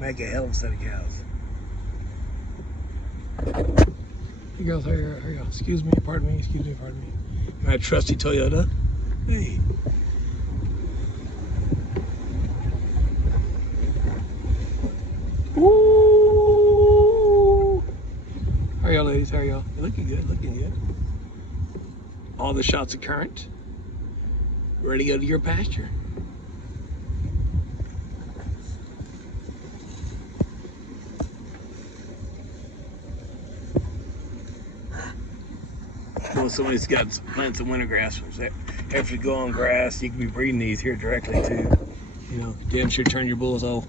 make a hell of a set of cows. Here goes, here you go. Excuse me, pardon me. My trusty Toyota. Hey. Ooh. How are y'all, ladies? How are y'all? Looking good. All the shots are current. Ready to go to your pasture. Well, somebody's got plants of winter grass. After you go on grass, you can be breeding these here directly too. You know, damn sure turn your bulls all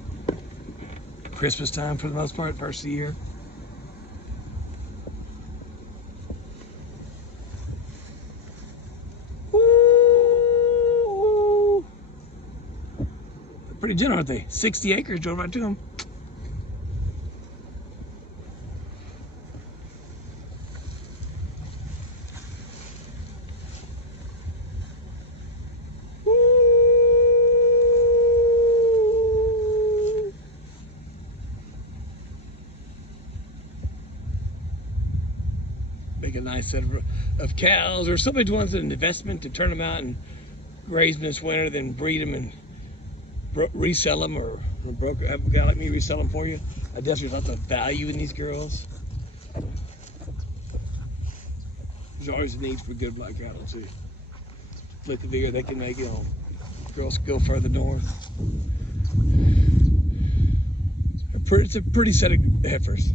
Christmas time for the most part, first of the year. Ooh. They're pretty gentle, aren't they? 60 acres, drove right to them. Make a nice set of cows, or somebody wants an investment to turn them out and raise them this winter, then breed them and resell them, or have a guy like me resell them for you. I guess there's lots of value in these girls. There's always a need for good black cattle too. Look, the bigger they can make it on. Girls go further north. It's a pretty set of heifers.